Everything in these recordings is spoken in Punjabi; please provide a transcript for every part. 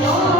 know.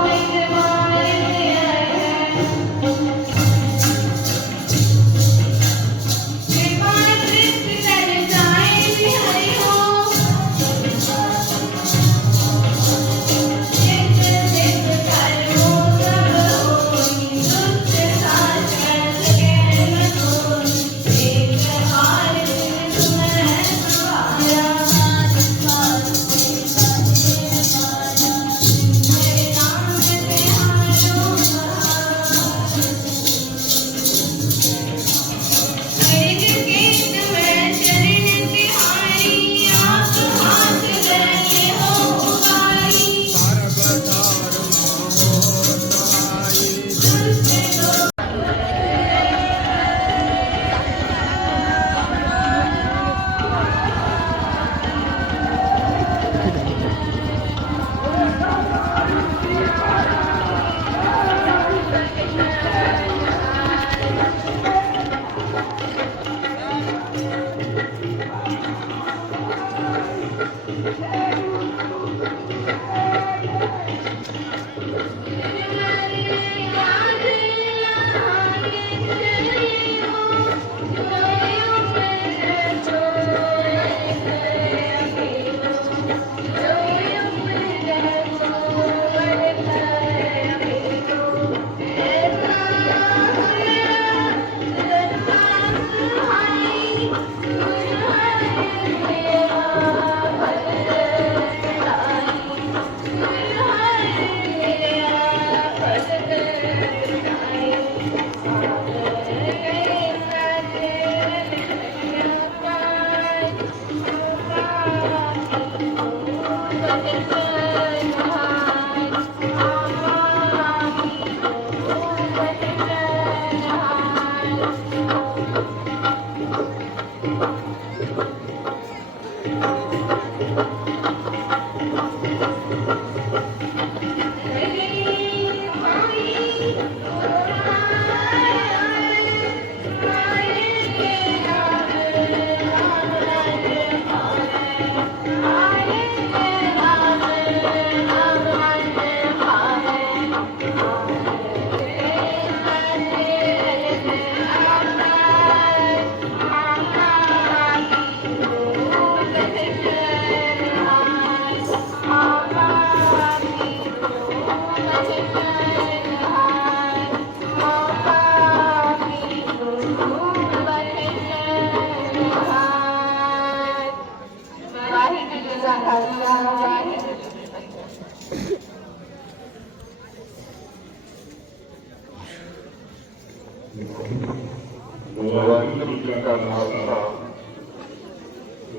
ਵਾਹਿਗੁਰੂ ਜੀ ਕਾ ਖਾਲਸਾ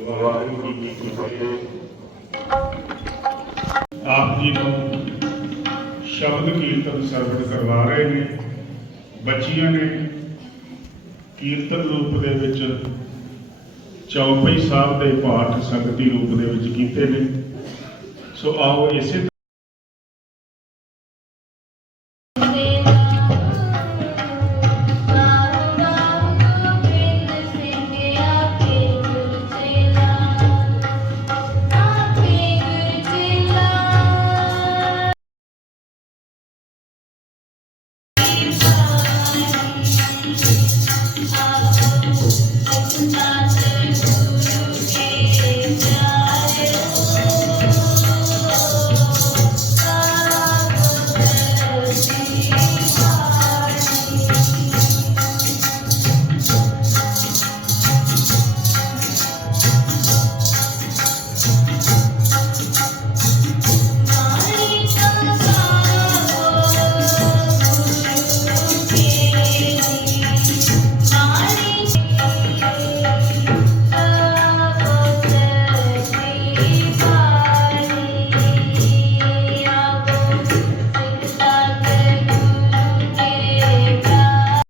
ਵਾਹਿਗੁਰੂ ਜੀ ਕੀ ਫਤਿਹ ਆਪ ਜੀ ਨੂੰ ਸ਼ਬਦ ਕੀਰਤਨ ਸਰਵਣ ਕਰਵਾ ਰਹੇ ਨੇ, ਬੱਚੀਆਂ ਨੇ ਕੀਰਤਨ ਰੂਪ ਦੇ ਵਿੱਚ ਚੌਪਈ ਸਾਹਿਬ ਦੇ ਪਾਠ ਸੰਗਤੀ ਰੂਪ ਦੇ ਵਿੱਚ ਕੀਤੇ ਨੇ। ਸੋ ਆਓ ਇਸੇ